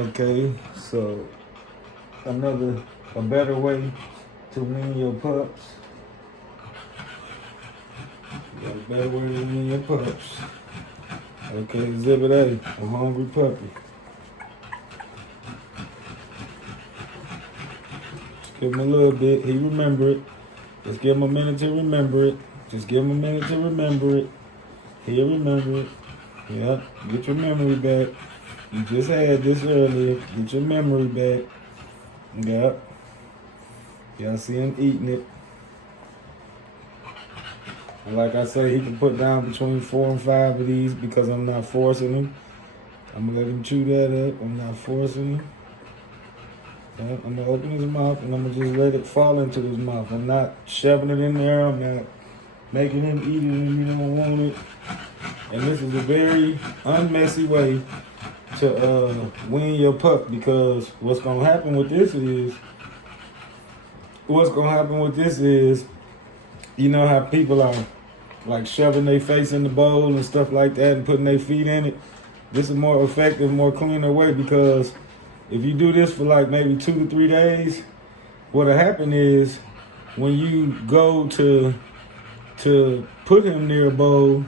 Okay, so a better way to wean your pups. You got a better way to wean your pups. Okay, exhibit A, a hungry puppy. Just give him a little bit, he remember it. Just give him a minute to remember it. Just give him a minute to remember it. He'll remember it. Yep, get your memory back. You just had this earlier. Get your memory back. Yep. Y'all see him eating it. And like I say, he can put down between 4 and 5 of these because I'm not forcing him. I'm gonna let him chew that up. I'm not forcing him. Yep, I'm gonna open his mouth and I'm gonna just let it fall into his mouth. I'm not shoving it in there. I'm not making him eat it when you don't want it. And this is a very unmessy way to wean your pup, because what's gonna happen with this is, you know how people are like shoving their face in the bowl and stuff like that and putting their feet in it. This is a more effective, more cleaner way, because if you do this for like maybe 2 to 3 days, what'll happen is when you go to put him near a bowl,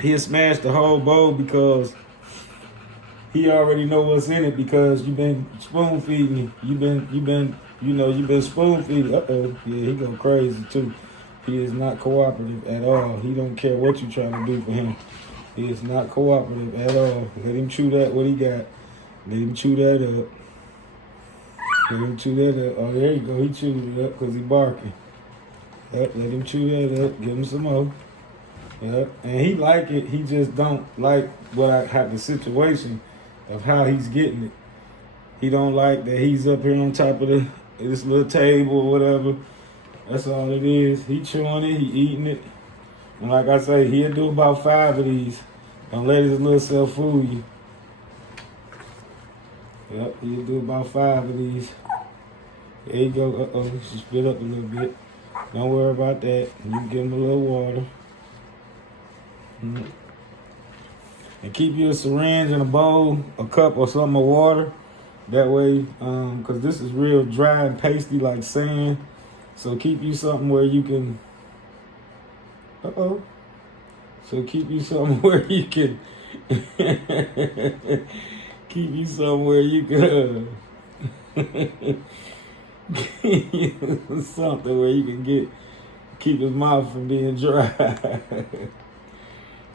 he'll smash the whole bowl because he already know what's in it, because you've been spoon feeding him. You've been spoon feeding. Yeah, he go crazy too. He is not cooperative at all. He don't care what you trying to do for him. He is not cooperative at all. Let him chew that what he got. Let him chew that up. Let him chew that up. Oh, there you go. He chewed it up because he barking. Yep, let him chew that up. Give him some more. Yep, and he like it. He just don't like what I have the situation of how he's getting it. He don't like that he's up here on top of this little table or whatever. That's all it is. He chewing it, he eating it. And like I say, he'll do about 5 of these. Don't let his little self fool you. Yep, he'll do about 5 of these. There you go. Uh-oh, she spit up a little bit. Don't worry about that. You can give him a little water. And keep you a syringe and a bowl, a cup or something of water. That way, because this is real dry and pasty like sand. So keep you something where you can, So keep you something where you can, keep you somewhere you can, something where you can keep his mouth from being dry.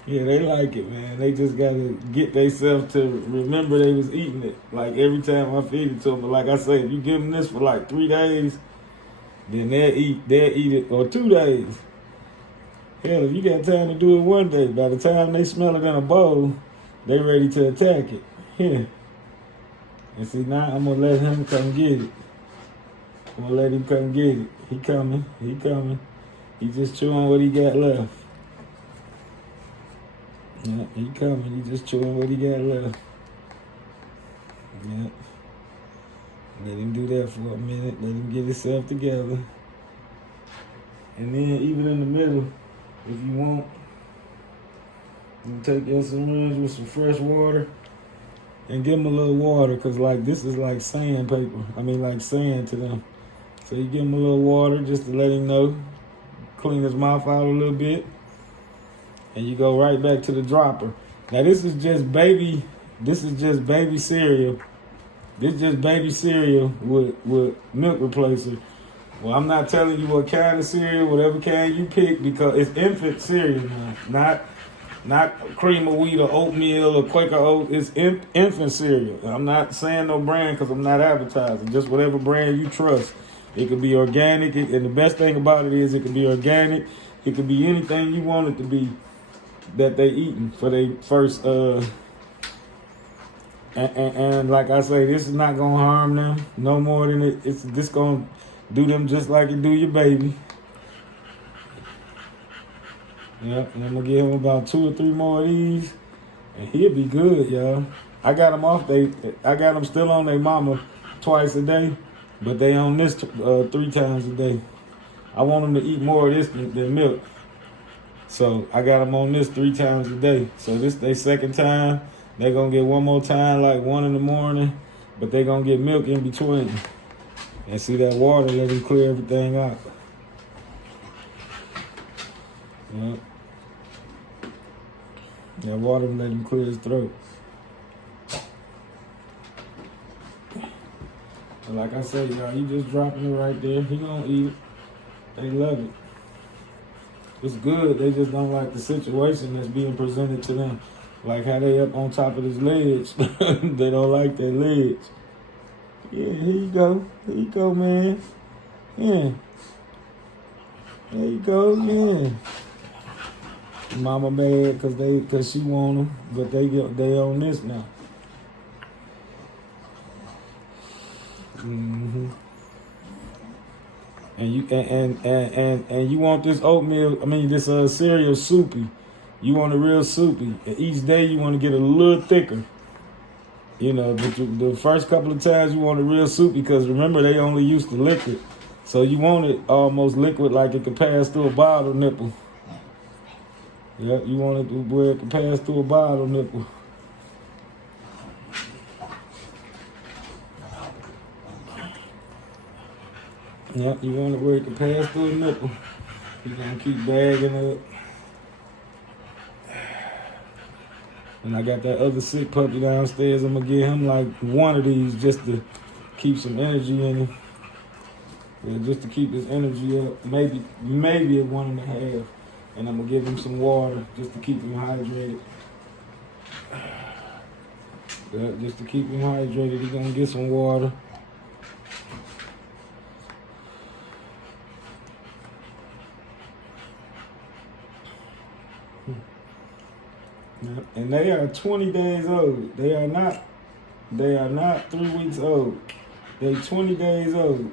Yeah, they like it, man. They just gotta get themselves to remember they was eating it. Like every time I feed it to them. But like I say, if you give them this for like 3 days, then they'll eat it, or 2 days. Hell, if you got time to do it 1 day, by the time they smell it in a bowl, they ready to attack it. Yeah. And see, now I'm gonna let him come get it. I'm gonna let him come get it. He coming. He just chewing what he got left. Yeah, he coming. He just chewing what he got left. Yeah. Let him do that for a minute. Let him get himself together. And then even in the middle, if you want, you can take your syringe with some fresh water and give him a little water, because like this is like sandpaper. Like sand to them. So you give him a little water just to let him know. Clean his mouth out a little bit. And you go right back to the dropper. Now this is just baby cereal. This is just baby cereal with milk replacer. Well, I'm not telling you what kind of cereal, whatever kind you pick, because it's infant cereal now. Not cream of wheat or oatmeal or Quaker oat. It's infant cereal. I'm not saying no brand because I'm not advertising. Just whatever brand you trust. It could be organic, and the best thing about it is it could be organic. It could be anything you want it to be that they eating for their first. And like I say, this is not gonna harm them no more than it's just gonna do them just like it do your baby. Yep, and I'm gonna give him about 2 or 3 more of these, and he'll be good, y'all. I got them still on their mama twice a day, but they on this 3 times a day. I want them to eat more of this than milk, so I got them on this 3 times a day. So this their second time. They're going to get one more time, like 1 in the morning, but they're going to get milk in between. And see that water, let him clear everything out. Yep. That water let him clear his throat. And like I said, y'all, you just dropping it right there. He gonna eat it. They love it. It's good. They just don't like the situation that's being presented to them. Like how they up on top of this ledge. They don't like that ledge. Yeah, here you go. Here you go, man. Yeah. There you go, yeah. Mama mad cause she want them, but they on this now. Mm-hmm. And you want this oatmeal, this cereal soupy. You want it real soupy. And each day you want to get a little thicker. You know, but the first couple of times you want it real soupy because remember they only used to liquid. So you want it almost liquid like it could pass through a bottle nipple. Yeah, you want it where it can pass through a bottle nipple. Yeah, you want it where it can pass through a nipple. You're going to keep bagging up. And I got that other sick puppy downstairs. I'm going to get him like one of these just to keep some energy in him. Yeah, just to keep his energy up. Maybe at 1.5. And I'm going to give him some water just to keep him hydrated. Yeah, just to keep him hydrated, he's going to get some water. And they are 20 days old. They are not 3 weeks old. They're 20 days old.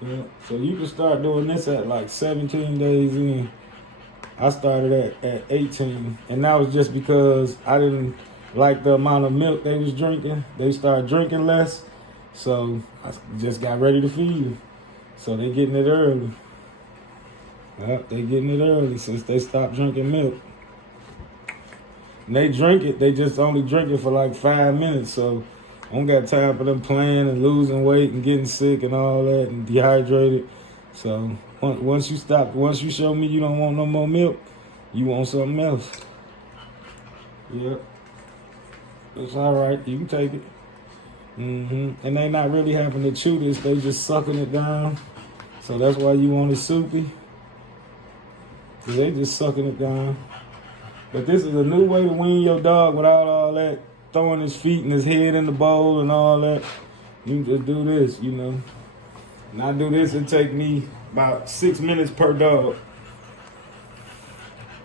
Yeah. So you can start doing this at like 17 days in. I started at 18. And that was just because I didn't like the amount of milk they was drinking. They started drinking less. So I just got ready to feed them. So they getting it early. Yep, they getting it early since they stopped drinking milk. And they drink it, they just only drink it for like 5 minutes, so I don't got time for them playing and losing weight and getting sick and all that and dehydrated. So once you show me you don't want no more milk, you want something else. Yep. It's all right, you can take it. And they not really having to chew this, they just sucking it down. So that's why you want it soupy. Cause they just sucking it down. But this is a new way to wean your dog without all that throwing his feet and his head in the bowl and all that. You just do this, you know. And I do this, it take me about 6 minutes per dog.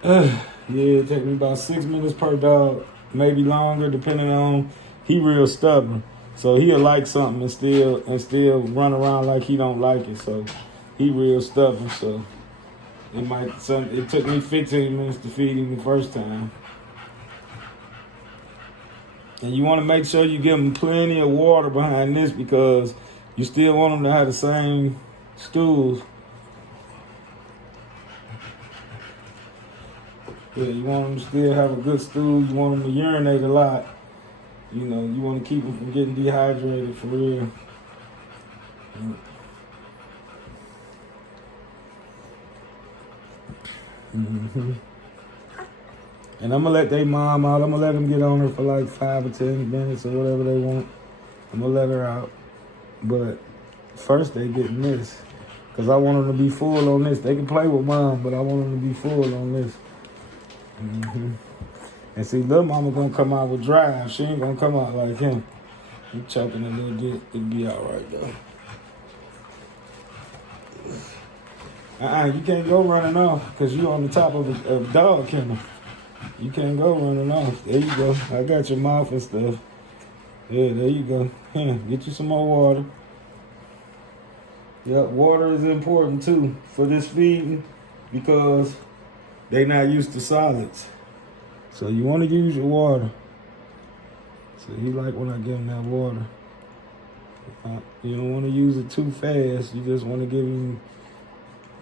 Yeah, it take me about 6 minutes per dog, maybe longer, depending on. He real stubborn, so he'll like something and still run around like he don't like it. So he real stubborn. So it took me 15 minutes to feed him the first time. And you want to make sure you give him plenty of water behind this because you still want them to have the same stools. Yeah, you want them to still have a good stool. You want them to urinate a lot. You know, you want to keep them from getting dehydrated for real. And I'm going to let their mom out. I'm going to let them get on her for like 5 or 10 minutes or whatever they want. I'm going to let her out. But first they getting this. Because I want them to be full on this. They can play with mom, but I want them to be full on this. And see, little mama going to come out with drive. She ain't going to come out like him. He choking a little bit. It'll be all right, though. You can't go running off because you on the top of a dog kennel. You can't go running off. There you go. I got your mouth and stuff. Yeah, there you go. Here, get you some more water. Yep, water is important too for this feeding because they not used to solids. So you want to use your water. So he like when I give him that water. You don't want to use it too fast. You just want to give him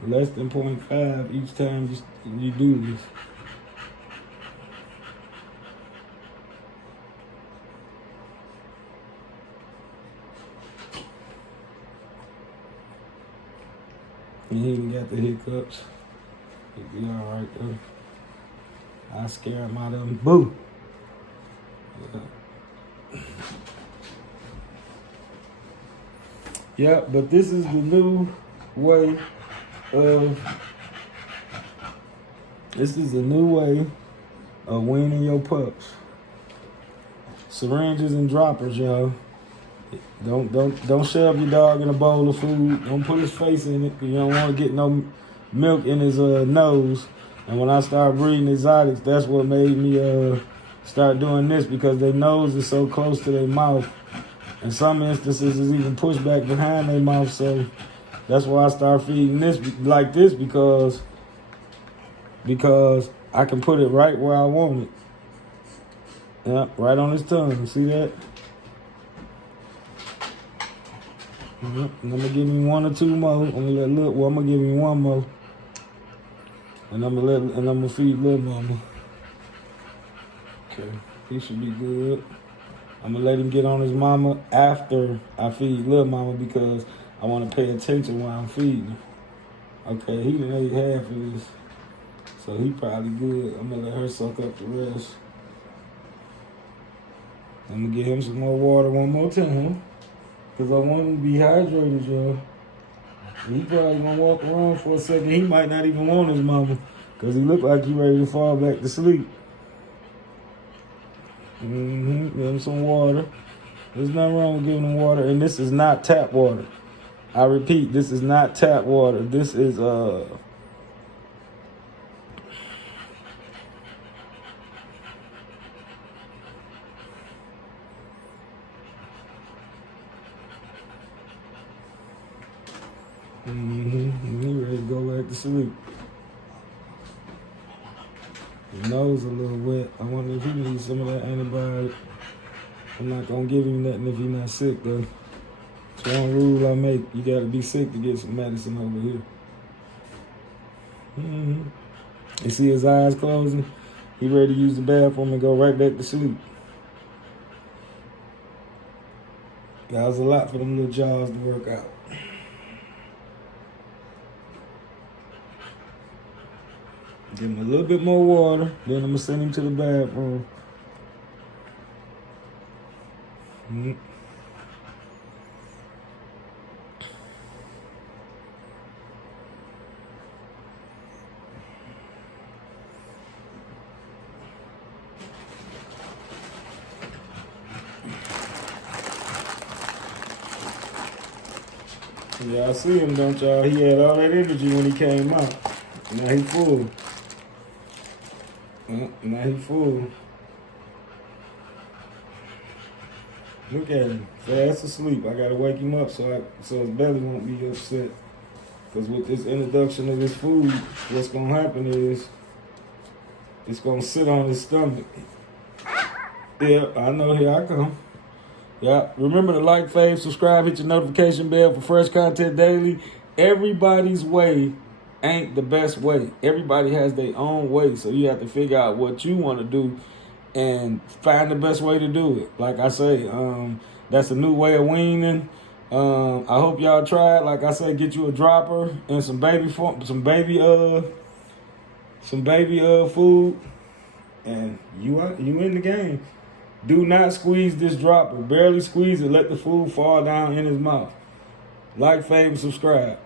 less than 0.5 each time you do this. And he ain't got the hiccups. He'll be all right though. I scare him out of him. Boo. Yeah, but this is the new way of weaning your pups. Syringes and droppers, y'all. Don't shove your dog in a bowl of food. Don't put his face in it. You don't want to get no milk in his nose. And when I started breeding exotics, that's what made me start doing this, because their nose is so close to their mouth. In some instances, it's even pushed back behind their mouth. So that's why I started feeding this like this, because I can put it right where I want it. Yeah, right on his tongue. See that? And I'm gonna give him 1 or 2 more. I'm gonna give him 1 more. And I'm gonna feed little mama. Okay, he should be good. I'm gonna let him get on his mama after I feed little mama, because I want to pay attention while I'm feeding. Okay, he done ate half of this, so he probably good. I'm gonna let her suck up the rest. I'm gonna give him some more water 1 more time, because I want him to be hydrated, y'all. He probably gonna walk around for a second. He might not even want his mama, because he look like he ready to fall back to sleep. Give him some water. There's nothing wrong with giving him water, and this is not tap water. I repeat, this is not tap water. This is he ready to go back to sleep. His nose a little wet. I wonder if he needs some of that antibiotic. I'm not gonna give him nothing if he's not sick though. It's one rule I make. You gotta be sick to get some medicine over here. You see his eyes closing? He ready to use the bathroom and go right back to sleep. That was a lot for them little jaws to work out. Give him a little bit more water, then I'm gonna send him to the bathroom. Y'all see him, don't y'all? He had all that energy when he came out. Now he full. Now he full. Look at him, fast asleep. I gotta wake him up so his belly won't be upset. Because with this introduction of this food, what's gonna happen is it's gonna sit on his stomach. Yeah, I know, here I come. Yeah, remember to like, fave, subscribe, hit your notification bell for fresh content daily. Everybody's way ain't the best way. Everybody has their own way, so you have to figure out what you want to do and find the best way to do it. Like I say, that's a new way of weaning. I hope y'all try it. Like I say, get you a dropper and some baby food, and you in the game. Do not squeeze this dropper. Barely squeeze it. Let the food fall down in his mouth. Like, fave, and subscribe.